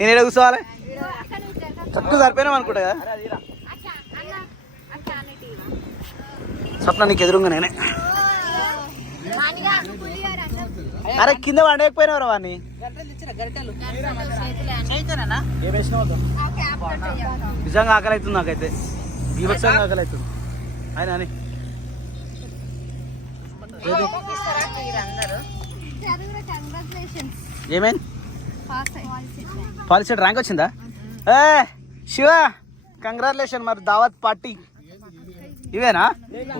నేను ఎక్కడ కూర్చోవాలి చట్టు సరిపోయినాం అనుకుంటా కదా స్వప్న నీకు ఎదురుగా నేనే అరే కింద వండకపోయినవరా వాడిని నిజంగా ఆకలి అవుతుంది నాకైతే బీభత్సంగా ఆకలి అవుతుంది ఆయన అని ఏమైంది పాలిసెట్ ర్యాంక్ వచ్చిందా ఏ శివ కంగ్రాచులేషన్ మరి దావత్ పార్టీ ఇవేనా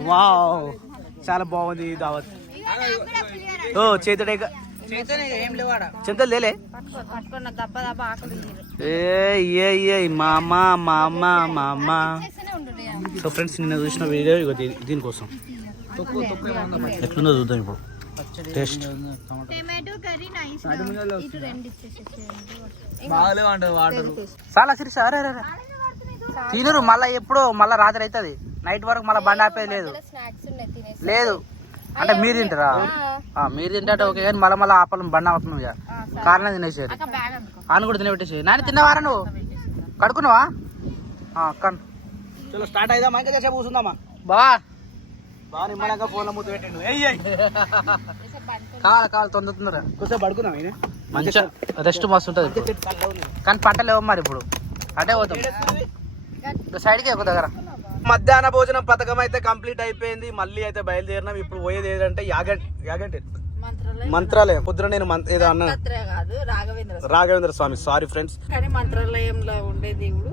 వావ్ చాలా బాగుంది దావత్ ఓ చేతుడే చింతలు లేలే ఏ మామా మామా మామా సో ఫ్రెండ్స్ నిన్న చూసిన వీడియో ఇగో దీనికోసం ఎట్లుందో చూద్దాం ఇప్పుడు టేస్ట్ చాలా సిరీస్ అరే తినరు మళ్ళీ ఎప్పుడు మళ్ళీ రాత్రి అవుతుంది నైట్ వరకు మళ్ళీ బండి ఆపేది లేదు లేదు అంటే మీరు తింటారా మీరు తింటే ఓకే కానీ మళ్ళీ ఆపలం బండి అవుతుంది కారణం తినేసేది ఆను కూడా తినబెట్టేసి నాని తిన్నవారా నువ్వు కడుకున్నావా చలో స్టార్ట్ అయిదా ఇంకా చేసే కూర్చుందామా బాగా నిమ్మలంగా ఫోన్లో ముద్దు పెట్టండు కావాలి తొందర కూర్చో పడుకుందాం మంచిగా రెస్ట్ మస్తు ఉంటుంది కానీ పంటలు ఇవ్వం మరి ఇప్పుడు అటే పోతాం సైడ్కి ఎక్కువ దగ్గర మధ్యాహ్న భోజనం పథకం అయితే కంప్లీట్ అయిపోయింది మళ్ళీ అయితే బయలుదేరినాం ఇప్పుడు పోయేది ఏదంటే యాగంటి మంత్రాలయం పొద్దున నేను ఏదో అన్నా రాఘవేంద్ర స్వామి సారీ ఫ్రెండ్స్ మంత్రాలయంలో ఉండే దేవుడు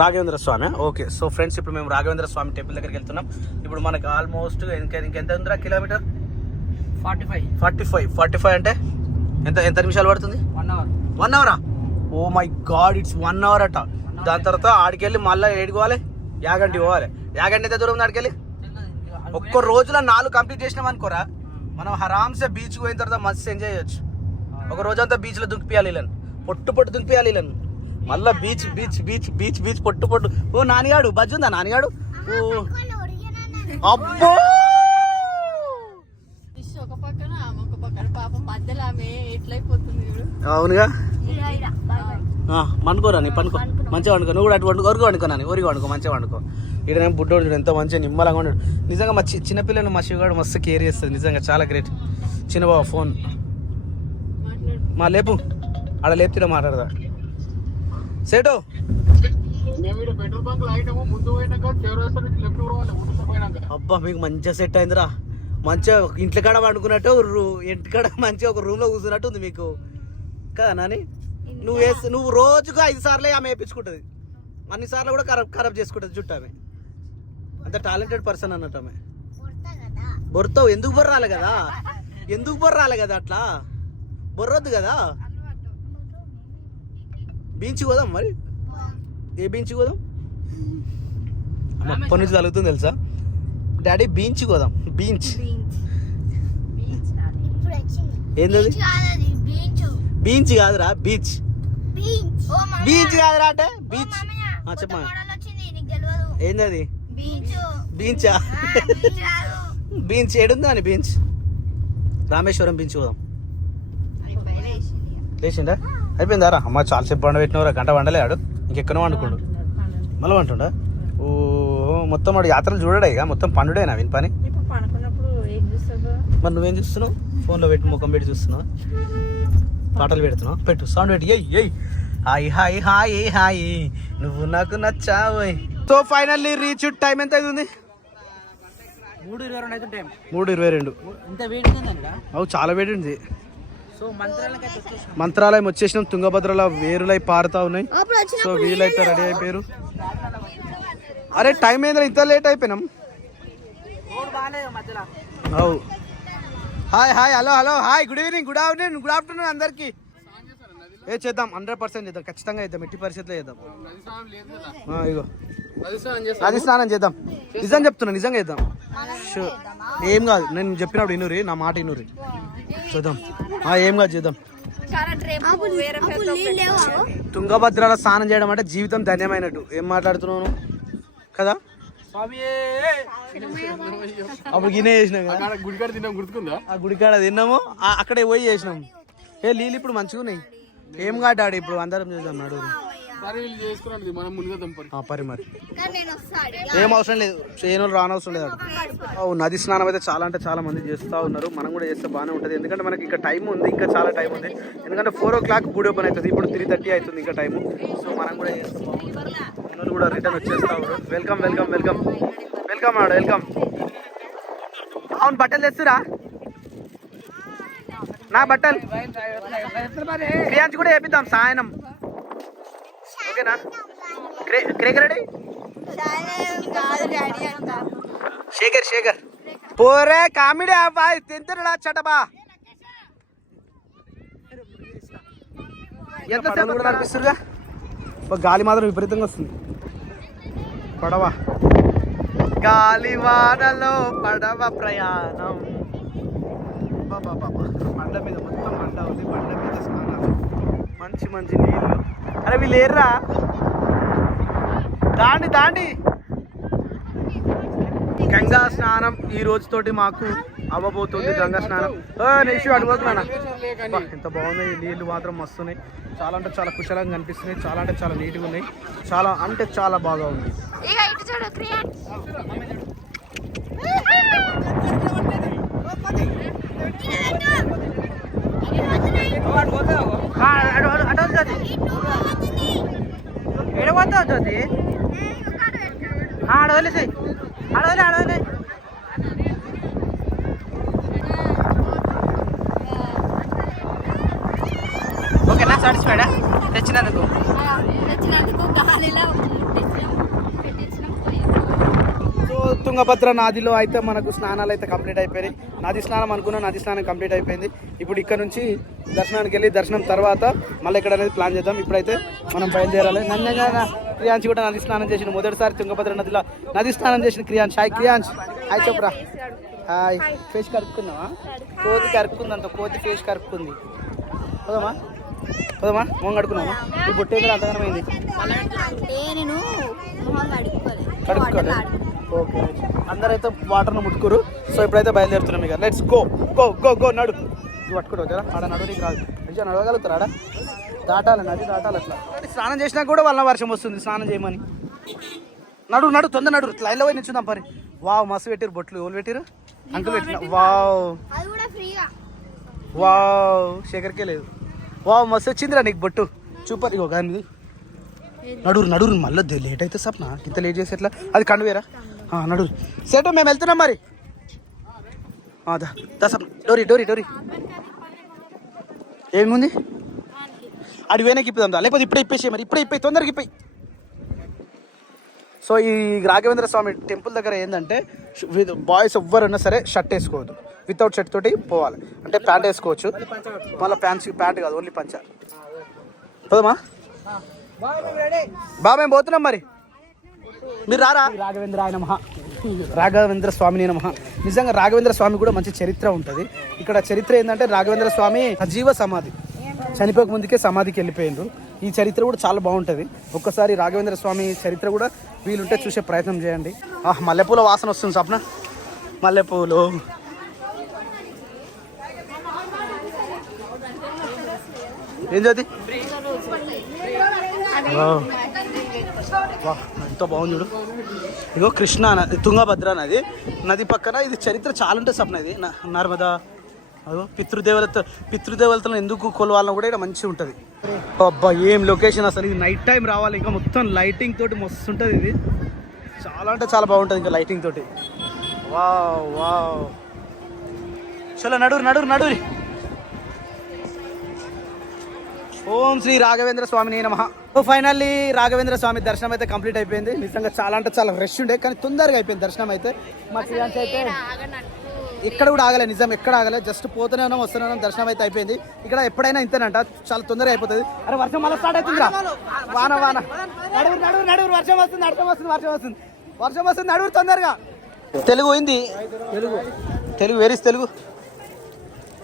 Raghavendra Swami okay so friends ఇప్పుడు మేము రాఘవేంద్ర స్వామి టెంపుల్ దగ్గరికి వెళ్తున్నాం ఇప్పుడు మనకి ఆల్మోస్ట్ ఇంకెంత ఉందిరా కిలోమీటర్ 45 అంటే ఎంత నిమిషాలు పడుతుంది 1 అవరా oh my god it's 1 hour అట దాని తర్వాత ఆడికెళ్ళి మళ్ళీ ఏడుకోవాలి యాగంటి పోవాలి యాగంటి ఎంత దూరం ఉంది ఆడికెళ్ళి ఒక్క రోజులో 4 కంప్లీట్ చేసినాం అనుకోరా మనం హరామ్సే బీచ్ పోయిన తర్వాత మస్తు ఎంజాయ్ చేయొచ్చు ఒక రోజంతా బీచ్లో దుంకిపియాలి వీళ్ళని పొట్టు దుంకిపియాలి వీళ్ళని మళ్ళీ బీచ్ పొట్టు ఓ నానిగాడు బజ్జు ఉందా నానిగాడు ఓ అబ్బో అవునుగా పండుకోరా నీ పండుకో మంచిగా వండుకో నువ్వు కూడా అటు వరకు వండుకోనాని ఊరికి వండుకో మంచిగా వండుకో ఇక్కడ నేను బుడ్డోడు చూడు ఎంత మంచిగా నిమ్మలంగా ఉన్నాడు నిజంగా మా చిన్నపిల్లని మా శివగాడు మస్తు కేర్ చేస్తుంది నిజంగా చాలా గ్రేట్ చిన్నబాబు ఫోన్ మా లేపు ఆడ లేపుతీరా మాట్లాడదా సేటు అబ్బా మీకు మంచిగా సెట్ అయిందిరా మంచిగా ఇంట్లో కాడ వండుకున్నట్టు ఇంటికాడ మంచిగా ఒక రూమ్లో కూర్చున్నట్టు ఉంది మీకు కదా నాని నువ్వు రోజుకు 5 సార్లు ఆమె వేయించుకుంటుంది అన్ని సార్లు కూడా ఖరాబ్ చేసుకుంటుంది జుట్టు ఆమె అంత టాలెంటెడ్ పర్సన్ అన్నట్టు ఆమె బొర్రతో ఎందుకు బొర్రాలి కదా అట్లా బొర్రొద్దు కదా బీచ్ పోదాం మరి ఏ బీచ్ పోదాం అప్పటి నుంచి తగులుతుంది తెలుసా డాడీ బీచ్ పోదాం బీచ్ ఏంది బీచ్ కాదురా బీచ్ కాదురా అంటే బీచ్ చెప్పమా ఏంది అది బీచా బీచ్ ఏడుందా అని బీచ్ రామేశ్వరం బీచ్ పోదాం లేచిండా అయిపోయిందారా అమ్మ చాలాసేపు వండ పెట్టినవరా గంట వండలేడు ఇంకెక్కడో వండుకోండు మళ్ళీ వంటుండా ఓ మొత్తం వాడు యాత్రలు చూడడా ఇక మొత్తం పండుడేనా విని పని మరి నువ్వేం చూస్తున్నావు ఫోన్లో పెట్టి ముఖం పెట్టి చూస్తున్నావు పాటలు పెడుతున్నావు పెట్టు సౌండ్ పెట్టి ఎయ్ హాయ్ హాయ్ హాయ్ హాయ్ నువ్వు నాకు నచ్చావోయ్ సో ఫైనల్లీ రీచ్ టైం ఎంత అవుతుంది 3:22 అయితే టైం 3:22 ఇంత వేడి అవు చాలా వేడి ఉంది సో మంత్రాలయం వచ్చేసినాం తుంగభద్రలో వేరులై పారుతా ఉన్నాయి సో వీలైతే రెడీ అయిపోయారు అరే టైం ఏంద్రా ఇంత లేట్ అయిపోయినాం అవు hi hello hi good evening good afternoon అందరికి చేద్దాం 100% చేద్దాం ఖచ్చితంగా చేద్దాం ఎట్టి పరిస్థితుల్లో చేద్దాం ఇగో నది స్నానం చేద్దాం నిజం చెప్తున్నా నిజంగా చేద్దాం ఏం కాదు నేను చెప్పినప్పుడు ఇనురి నా మాట ఇనురి చూద్దాం ఏం కాదు చేద్దాం తుంగభద్రలో స్నానం చేయడం అంటే జీవితం ధన్యమైనట్టు ఏం మాట్లాడుతున్నాను కదా అప్పుడు గిన్నె చేసినాం కదా, గుడికాడ తిన్నాం గుర్తుకుందా? ఆ గుడికాడ తిన్నాము, అక్కడే పోయి చేసినాం. నీళ్ళు ఇప్పుడు మంచిగా ఉన్నాయి. ఏం కాటాడు ఇప్పుడు అందరం చేద్దాం నడు మనం ముందుగా పరి మరి ఏం అవసరం లేదు, చేయను రానవసరం లేదు. నది స్నానం అయితే చాలా అంటే చాలా మంది చేస్తూ ఉన్నారు. మనం కూడా చేస్తే బాగానే ఉంటుంది, ఎందుకంటే మనకి ఇంకా టైం ఉంది, ఇంకా చాలా టైం ఉంది. ఎందుకంటే 4 o'clock గుడి ఓపెన్ అవుతుంది, ఇప్పుడు 3:30 అవుతుంది ఇంకా టైము. సో మనం కూడా చేస్తే బాగుంటుంది. అందరూ కూడా రిటర్న్ వచ్చేస్తా ఉన్నారు. వెల్కమ్ వెల్కమ్ వెల్కమ్ వెల్కమ్ ఆడ వెల్కమ్. అవును బట్టలు తెస్తురా నా బట్టలు క్రియాంచి కూడా వేపిద్దాం సాయనం. ఓకేనా? క్రేక్ రెడీ? శేఖర్ పోరే కామెడీ అబ్బాయి తింటున్నా చటబా. ఎంతసేపు కూడా నడిపిస్తురుగా, గాలి మాత్రం విపరీతంగా వస్తుంది. పడవ గాలి వానలో పడవ ప్రయాణం. బండ మీద మొత్తం బండ ఉంది, బండ మీద స్నానాలు, మంచి మంచి నీళ్ళు. అరే వీళ్ళు ఏర్రా దాండి గంగా స్నానం ఈ రోజుతోటి మాకు అవ్వబోతుంది. గంగా స్నానం నెక్స్ట్ అడిపోతున్నా. ఎంత బాగున్నాయి నీళ్ళు మాత్రం మస్తున్నాయి. చాలా అంటే చాలా కుశలంగా కనిపిస్తున్నాయి, చాలా అంటే చాలా నీట్గా ఉన్నాయి, చాలా అంటే చాలా బాగా ఉంది. ఎడబోతా జ్యోతి ఆడవలేసాయి ఆడవలే ఓకేనా? సాటిస్ఫైడా తెచ్చినందుకు? సో తుంగభద్ర నదిలో అయితే మనకు స్నానాలు అయితే కంప్లీట్ అయిపోయినాయి. నది స్నానం అనుకున్నా, నది స్నానం కంప్లీట్ అయిపోయింది. ఇప్పుడు ఇక్కడ నుంచి దర్శనానికి వెళ్ళి దర్శనం తర్వాత మళ్ళీ ఇక్కడ అనేది ప్లాన్ చేద్దాం. ఇప్పుడైతే మనం బయలుదేరాలి. నన్నగా క్రియాంశ్ కూడా నది స్నానం చేసిన మొదటిసారి తుంగభద్ర నదిలో నది స్నానం చేసిన క్రియాంశ్. హాయ్ క్రియాంశ్, హాయ్ చెప్పురా. హాయ్. ఫేస్ కరుక్కున్నావా? కోతి కరుక్కుందంట, కోతి ఫేస్ కరుక్కుంది. పోదామా మొహం కడుక్కున్నావా? ఈ బొట్టే కూడా అంతగానమైంది. కడుక్కోలే. ఓకే, అందరైతే వాటర్ను ముట్టుకోరు. సో ఇప్పుడైతే బయలుదేరుతున్నాం. ఇక let's go go go go. నడు పట్టుకోడు కదా, ఆడ నడునికి రాదు, మంచిగా నడవగలుగుతారు. ఆడ దాటాలి, నది దాటాలి. అట్లా స్నానం చేసినా కూడా వాళ్ళ వర్షం వస్తుంది స్నానం చేయమని. నడు తొందర నడు, లైన్లో పోయి నిల్చుందాం. పరి వావ్ మస్తు పెట్టిరు బొట్లు. ఎవరు పెట్టిరు? అంకుల్ పెట్టిన. వావ్ శేఖర్కే లేదు. వావ్ మస్తు వచ్చిందిరా నీకు బొట్టు. చూపర్. ఇగో కానీ నడురు మళ్ళీ లేట్ అయితే సప్న ఇంత లేట్ చేసి ఎట్లా? అది కండువేరా. నడురు సేటు, మేము వెళ్తున్నాం మరి. సప్న డోరీ ఏముంది అడి వేనకి ఇప్పుదాం, లేకపోతే ఇప్పుడే ఇప్పేసి మరి. ఇప్పుడే తొందరగా ఇప్పయి. సో ఈ రాఘవేంద్ర స్వామి టెంపుల్ దగ్గర ఏంటంటే బాయ్స్ ఎవ్వరైనా సరే షర్ట్ వేసుకోవద్దు, వితౌట్ షర్ట్ తోటి పోవాలి. అంటే ప్యాంట్ వేసుకోవచ్చు, మళ్ళీ ప్యాంట్ కాదు, ఓన్లీ పంచ. పోదామా బా? మేము పోతున్నాం మరి, మీరు రారా? రాఘవేంద్ర స్వామిని నమః. నిజంగా రాఘవేంద్ర స్వామి కూడా మంచి చరిత్ర ఉంటుంది. ఇక్కడ చరిత్ర ఏంటంటే రాఘవేంద్ర స్వామి సజీవ సమాధి, చనిపోక ముందుకే సమాధికి వెళ్ళిపోయిండ్రు. ఈ చరిత్ర కూడా చాలా బాగుంటుంది. ఒక్కసారి రాఘవేంద్ర స్వామి చరిత్ర కూడా వీలుంటే చూసే ప్రయత్నం చేయండి. మల్లెపూల వాసన వస్తుంది సప్న, మల్లెపూలు. ఏం చదివి ఎంతో బాగుంది చూడు. ఇగో కృష్ణా నది, తుంగభద్ర నది, నది పక్కన ఇది చరిత్ర చాలా ఉంటుంది సప్న. ఇది నర్మదా, అదో పితృదేవతలను ఎందుకు కొలవాలన్నా కూడా ఇక్కడ మంచిగా ఉంటుంది. అబ్బా ఏం లొకేషన్ అసలు. ఇది నైట్ టైం రావాలి, ఇంకా మొత్తం లైటింగ్ తోటి మస్తు ఉంటుంది. ఇది చాలా అంటే చాలా బాగుంటుంది ఇంకా లైటింగ్ తోటి. వావ్ చలో నడురు. ఓం శ్రీ రాఘవేంద్ర స్వామిని నమః. ఫైనల్లీ రాఘవేంద్ర స్వామి దర్శనం అయితే కంప్లీట్ అయిపోయింది. నిజంగా చాలా అంటే చాలా రష్ ఉండే, కానీ తొందరగా అయిపోయింది దర్శనం అయితే. మా క్రియాంశ్ అయితే ఎక్కడ కూడా ఆగలేదు, నిజం ఎక్కడ ఆగలేదు. జస్ట్ పోతూనే ఉన్నాం వస్తూనే ఉన్నాం, దర్శనం అయితే అయిపోయింది. ఇక్కడ ఎప్పుడైనా ఇంతేనంట, చాలా తొందరగా అయిపోతుంది. అరే వర్షం మళ్ళీ స్టార్ట్ అవుతుందిరా. వాన నడురు వర్షం వస్తుంది నడురు తొందరగా. తెలుగు హిందీ, తెలుగు వేరీస్ తెలుగు,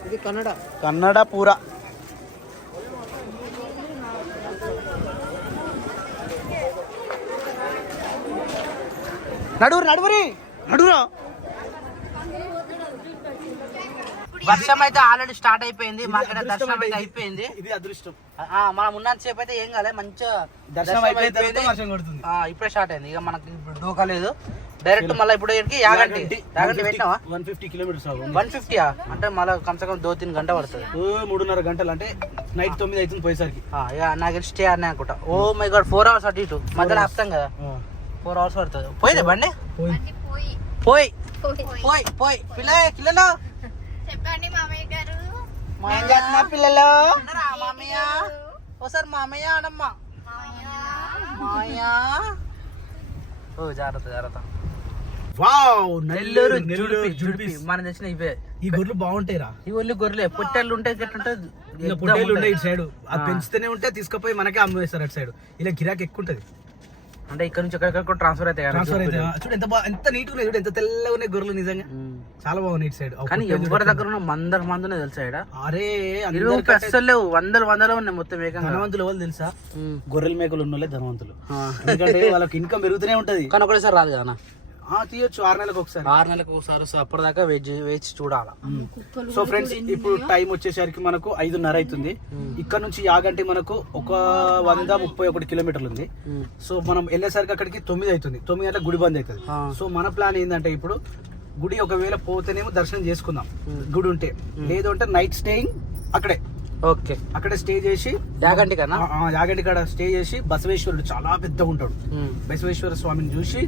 ఇది కన్నడ పూరా. నడురా. వర్షం అయితే ఆల్రెడీ స్టార్ట్ అయిపోయింది, మాకైతే దర్శనం అయితే అయిపోయింది. ఇది అదృష్టం. మనం ఉన్నంత సేపు అయితే ఏం కాలే, మంచిగా దర్శనం అయిపోయింది, వర్షం కొడుతుంది. ఇప్పుడే స్టార్ట్ అయింది. ఇక మనకి ఇప్పుడు డోకా లేదు, డైరెక్ట్ మళ్ళీ ఇప్పుడు యాగంటి పెట్టినావా? 150 కిలోమీటర్స్ 150 అంటే మళ్ళీ కమ్సకం 2-3 గంట పడుతుంది. 3.5 గంటలు అంటే నైట్ 9 అవుతుంది పోయేసరికి. నాకు స్టే అనే అనుకుంటా. ఓ మై గాడ్ 4 hours అటు ఇటు మధ్యలో ఆపుతాం కదా, 4 hours పడుతుంది. పోయింది బండి, పోయి పిల్లలు చెప్పండి మామయ్య గారు. పిల్లలు మామయ్య ఓసారి మామయ్య అనమ్మా. మామయ్య ఓ జాగ్రత్త. వావ్, నెల్లూరు నెల్లూరు జుడిపి మనం తెచ్చిన ఇవే. ఈ గొర్రెలు బాగుంటాయిరా. ఈ ఒళ్ళు గొర్రెలే, పొట్టేళ్ళు ఉంటాయి. ఇలా పొట్టేళ్ళు ఉంటాయి ఇటు సైడ్. అది పెంచుతూనే ఉంటే తీసుకుపోయి మనకే అమ్మేస్తారు అటు సైడ్. ఇలా గిరాకీ ఎక్కువ ఉంటది. అంటే ఇక్కడ నుంచి ఎక్కడికక్కడ ట్రాన్స్ఫర్ అయితే చూడు ఎంత నీట్ ఉన్నాయి, చూడు ఎంత తెల్లగా ఉన్నాయి గొర్రెలు. నిజంగా చాలా బాగున్నాయి ఇటు సైడ్. కానీ ఎవరి దగ్గర ఉన్న మంది తెలుసా ఇక్కడ? అరే అసలు లేవు, వందలు ఉన్నాయి మొత్తం. ధనవంతులు ఎవరు తెలుసా? గొర్రెల మేకలు ఉన్న వాళ్ళే ధనవంతులు. ఎందుకంటే వాళ్ళకి ఇన్కమ్ పెరుగుతూనే ఉంటది. కానీ ఒకటేసారి రాదు కదా, తీయొచ్చు 6 నెలలకు ఒకసారి. 6 నెలలకు ఒకసారి. సో అప్పటిదాకా వేచి చూడాలా. సో ఫ్రెండ్స్, ఇప్పుడు టైం వచ్చేసరికి మనకు 5:30 అవుతుంది. ఇక్కడ నుంచి యాగంటి మనకు 131 కిలోమీటర్లు ఉంది. సో మనం వెళ్ళేసరికి అక్కడికి 9 అవుతుంది. 9 గంటలకు గుడి బంద్ అవుతుంది. సో మన ప్లాన్ ఏంటంటే ఇప్పుడు గుడి ఒకవేళ పోతేనేమో దర్శనం చేసుకుందాం గుడి ఉంటే, లేదు అంటే నైట్ స్టేయింగ్ అక్కడే. ఓకే, అక్కడే స్టే చేసి యాగంటి కన్నా యాగంటి కాడ స్టే చేసి బసవేశ్వరుడు చాలా పెద్దగా ఉంటాడు. బసవేశ్వర స్వామిని చూసి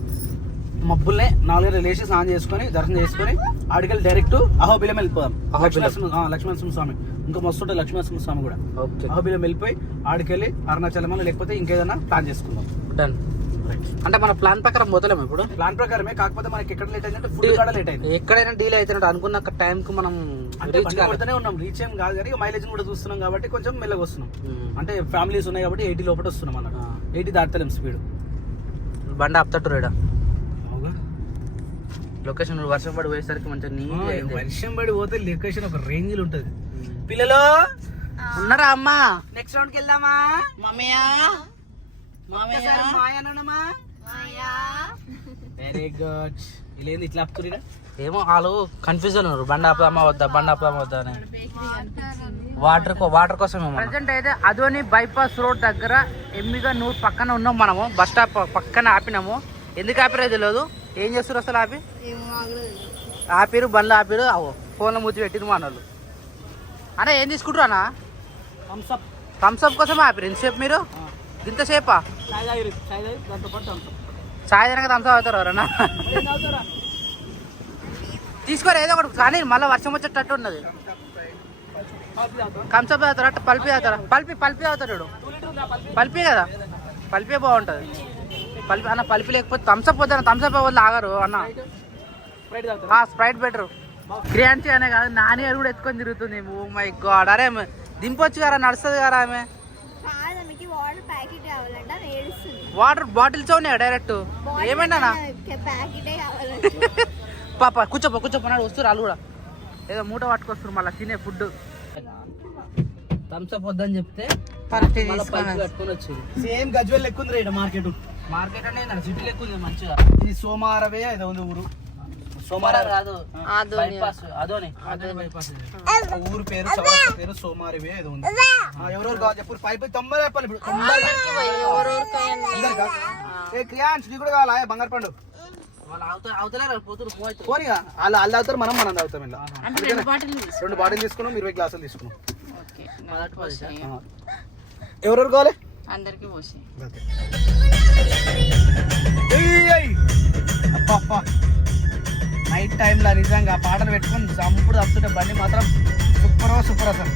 మబ్బుల్నే 4 గంటలు లేచి స్నానం చేసుకుని దర్శనం చేసుకుని ఆడికెళ్ళి డైరెక్ట్ అహోబిలం వెళ్ళిపోదాం. లక్ష్మీనరసింహ స్వామి ఇంకా మస్తు ఉంటుంది. లక్ష్మీనరసింహ స్వామి కూడా అహోబిలం వెళ్ళిపోయి ఆడికెళ్ళి అరుణాచలం లేకపోతే ఇంకేదైనా ప్లాన్ చేసుకుందాం. డన్. అంటే మన ప్లాన్ ప్రకారం పోతలేము ఇప్పుడు. ప్లాన్ ప్రకారమే, కాకపోతే మనకి ఎక్కడ లేట్ అయిందంటే ఫుడ్ కూడా లేట్ అయింది. ఎక్కడైనా డీల్ అవుతున్నట్టు అనుకున్న టైం కు మనం కొడుతూనే ఉన్నాం. రీచ్ ఏం కాదు కానీ మైలేజ్ కూడా చూస్తున్నాం కాబట్టి కొంచెం మెల్లగా వస్తున్నాం. అంటే ఫ్యామిలీస్ ఉన్నాయి కాబట్టి 80 లోపల వస్తున్నాం అన్నట్టు. 80 దాటలేం స్పీడ్. బండి ఆపుతట్టు రేడా లొకేషన్. వర్షం పడి పోయేసరికి మంచిగా నీట్ అయింది. వర్షం పడి పోతే లొకేషన్ ఒక రేంజ్ లో ఉంటది. పిల్లలు ఉన్నారా అమ్మా? నెక్స్ట్ రౌండ్ కి వెళ్దామా? మామయ్య వెరీ గుడ్. ఇలా ఇట్లా ఆపుతున్నా ఏమో వాళ్ళు కన్ఫ్యూజన్ ఉన్నారు. బండి ఆపుదామా వద్దా అని. వాటర్ కోసం ప్రజెంట్ అయితే అదోని బైపాస్ రోడ్ దగ్గర ఎమ్మిగా నూరు పక్కన ఉన్నాం మనము. బస్ స్టాప్ పక్కన ఆపినాము. ఎందుకు ఆపిరో తెలియదు. ఏం చేస్తారు అసలు? ఆపిరు బండ్లు ఆపిరు. ఫోన్లో మూతి పెట్టిరు మా వాళ్ళు. అన్నా ఏం తీసుకుంటారు అన్న? థమ్స్అప్ కోసం ఆపిరు. ఎంతసేపు మీరు? ఇంతసేపా? చాయ్ తినక థమ్స్అప్ అవుతారు ఎవరన్నా? తీసుకోరు ఏదో ఒకటి. కానీ మళ్ళీ వర్షం వచ్చేటట్టు ఉన్నది. థమ్స్అప్ అవుతారా? అట్ట పల్పి అవుతారా? పల్పి అవుతారు చూడు. పల్పి కదా, పల్పే బాగుంటుంది. అన్న పల్పి లేకపోతే థమ్స్అప్ వద్దు. థమ్స్అప్ వద్దు ఆగరు అన్న. Sprite better. క్రియాన్సీ అనే కాదు, నాని గారు కూడా ఎత్తుకొని తిరుగుతుంది. Oh my god. అరే దింపొచ్చు కదా, నడుస్తుంది కదా ఆమె. వాటర్ బాటిల్స్ ఉన్నాయా డైరెక్ట్? ఏమైనా పాప కూర్చోపన్నాడు. వస్తారు వాళ్ళు కూడా ఏదో మూట పట్టుకొస్తారు మళ్ళీ తినే ఫుడ్. థమ్స్అప్ వద్దని చెప్తే పట్టుకొని వచ్చింది. సేమ్ గజ్వెల్ లెక్క ఉంది రేట మార్కెట్. మార్కెట్ అంటే సిటీ లెక్క ఉంది మంచిగా. ఇది సోమారవే ఏదో ఉంది ఊరు. సోమారం కాదు, అదోని బైపాస్. ఊరు పేరు చౌరస్తా పేరు సోమారవే ఏదో ఉంది. ఎవరెవరు కావాలి చెప్పు. 90 చెప్పాలి ఇప్పుడు. క్రియాన్స్ నీ కూడా కావాలా బంగారు పండు? పోనీగా వాళ్ళు తాగుతారు, మనం తాగుతాం. ఇలా 2 బాటిల్ తీసుకున్నాం, 20 గ్లాసులు తీసుకున్నాం. ఎవరెవరు కావాలి? అందరికి పోసి. నైట్ టైంలో నిజంగా పాటలు పెట్టుకొని చంపుడు తప్పుతుంటే బండి మాత్రం సూపర్ అసలు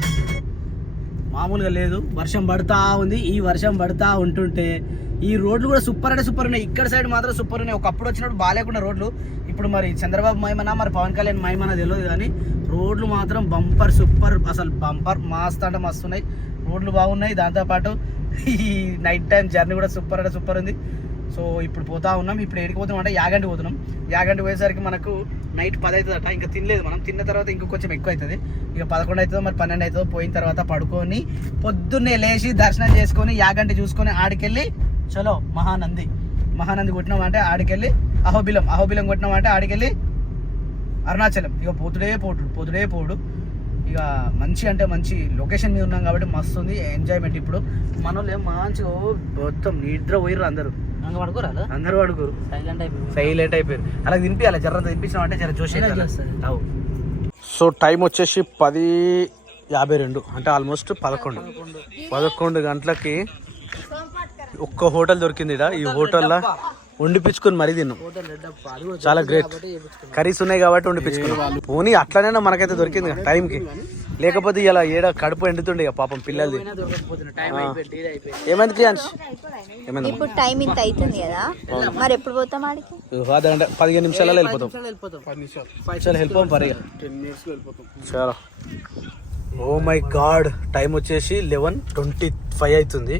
మామూలుగా లేదు. వర్షం పడుతూ ఉంది. ఈ వర్షం పడుతూ ఉంటుంటే ఈ రోడ్లు కూడా సూపర్ అంటే సూపర్ ఉన్నాయి. ఇక్కడ సైడ్ మాత్రం సూపర్ ఉన్నాయి. ఒకప్పుడు వచ్చినప్పుడు బాగాలేకుండా రోడ్లు. ఇప్పుడు మరి చంద్రబాబు మహిమనా మరి పవన్ కళ్యాణ్ మహిమనా తెలియదు కానీ రోడ్లు మాత్రం బంపర్ సూపర్. అసలు బంపర్ మస్తు అంటే మస్తు ఉన్నాయి. రోడ్లు బాగున్నాయి. దాంతోపాటు ఈ నైట్ టైం జర్నీ కూడా సూపర్ అంటే సూపర్ ఉంది. సో ఇప్పుడు పోతా ఉన్నాం. ఇప్పుడు ఎక్కడికి పోతున్నాం అంటే యాగంటి పోతున్నాం. యాగంటి పోయేసరికి మనకు నైట్ 10 అవుతుందట. ఇంకా తినలేదు మనం. తిన్న తర్వాత ఇంకో కొంచెం ఎక్కువ అవుతుంది. ఇక 11 అవుతుందో మరి 12 అవుతుందో. పోయిన తర్వాత పడుకొని పొద్దున్నే లేచి దర్శనం చేసుకొని యాగంటి చూసుకొని ఆడికెళ్ళి చలో మహానంది కొట్టినాం అంటే ఆడికెళ్ళి అహోబిలం కొట్టినామంటే ఆడికెళ్ళి అరుణాచలం. ఇక పోతుడే పోడు. ఇక మంచి అంటే మంచి లొకేషన్ మీద ఉన్నాం కాబట్టి మస్తు ఉంది ఎంజాయ్మెంట్. ఇప్పుడు మన వాళ్ళు మంచిగా మొత్తం నిద్ర పోయిర్రు అందరూ పడుకోరు, సైలెంట్ అయిపోయారు. అలా తినిపించాలి, జర్ర తినిపించినామంటే జర చూసి. సో టైం వచ్చేసి 10:52 అంటే ఆల్మోస్ట్ 11 గంటలకి ఒక్క హోటల్ దొరికింది. ఈ హోటల్లో వండిపించుకుని మరీ తిన్నాం. చాలా గ్రేట్. కర్రీస్ ఉన్నాయి కాబట్టి వండిపించుకున్నాం. పోనీ అట్లనైనా మనకైతే దొరికింది టైంకి, లేకపోతే ఇలా ఏడ కడుపు ఎండుతుండే ఇక పాపం పిల్లలది. ఏమైంది క్రియాన్స్? ఇప్పుడు టైం ఇంత అవుతుంది కదా, మరి ఎప్పుడు పోతాం ఆడికి? 15 నిమిషాలలో వెళ్ళిపోతాం. వెళ్ళిపోతాం పరిగా. చాలా. ఓ మై గాడ్, టైం వచ్చేసి 11:25 అవుతుంది.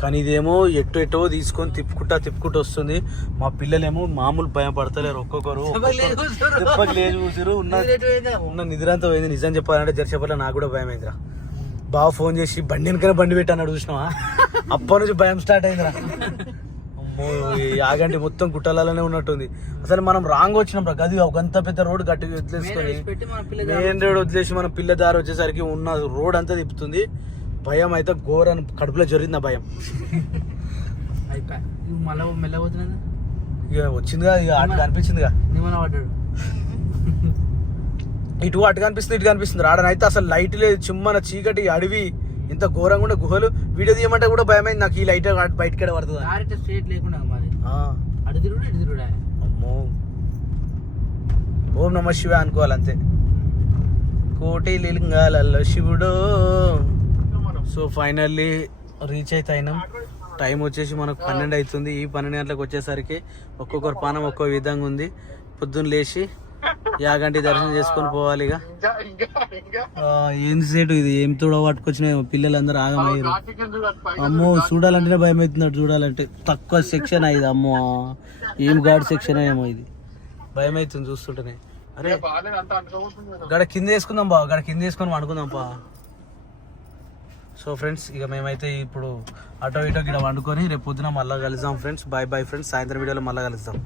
కానీ ఇదేమో ఎటో తీసుకొని తిప్పుకుంటూ వస్తుంది. మా పిల్లలేమో మామూలు భయం పడతలేరు. ఒక్కొక్కరు లేదు కూర్చురు. ఉన్న నిద్ర అంతా పోయింది. నిజం చెప్పాలంటే జరిసేపట్ల నాకు కూడా భయం అయిందిరా. బాగా ఫోన్ చేసి బండి వెనకనే బండి పెట్టాను చూసినావా, అప్పటి నుంచి భయం స్టార్ట్ అయిందిరా. అమ్మో ఆగండి, మొత్తం గుట్టలలోనే ఉన్నట్టుంది. అసలు మనం రాంగ్ వచ్చినాం రా. గది ఒకంత పెద్ద రోడ్ గట్టిగా వదిలేసుకొని మెయిన్ రోడ్ వదిలేసి మనం పిల్ల దారి వచ్చేసరికి ఉన్న రోడ్ అంతా తిప్పుతుంది. భయం అయితే ఘోరం, కడుపులో జరిగింది ఆ భయం. ఇక వచ్చిందిగా, ఇక అటు కనిపించిందిగా. ఇటు అటు కనిపిస్తుంది, ఇటు కనిపిస్తుంది. రాడనైతే అసలు లైట్ లేదు, చిమ్మన చీకటి అడవి, ఇంత ఘోరంగా ఉండే గుహలు. వీడియో తీయమంటే కూడా భయమైంది నాకు. ఈ లైట్ బయటకెడ పడుతుంది. అమ్మో, ఓం నమ శివ అనుకోవాలి అంతే. కోటి లింగాలలో శివుడు. సో ఫైనల్లీ రీచ్ అయితే అయినాం. టైం వచ్చేసి మనకు 12 అవుతుంది. ఈ 12 గంటలకు వచ్చేసరికి ఒక్కొక్కరు పానం ఒక్కో విధంగా ఉంది. పొద్దున్న లేచి యాగంటి దర్శనం చేసుకొని పోవాలి. ఇక ఏంది సేటు ఇది, ఏం తోడ పట్టుకొచ్చినాయి పిల్లలందరూ ఆగమయ్యారు. అమ్మో చూడాలంటేనే భయం అవుతున్నాడు. చూడాలంటే తక్కువ సెక్షన్ ఇది. అమ్మో ఏం గాడ్ సెక్షన్ ఏమో ఇది, భయం అవుతుంది చూస్తుంటేనే. అరే గడ కింద వేసుకుందాం బా, గడ కింద వేసుకొని వండుకుందాం పా. సో ఫ్రెండ్స్, ఇక మేమైతే ఇప్పుడు అటో ఇటో గిడ వండుకొని రేపు పొద్దున మళ్ళీ కలుద్దాం ఫ్రెండ్స్. Bye friends. సాయంత్రం వీడియోలో మళ్ళీ కలుద్దాం.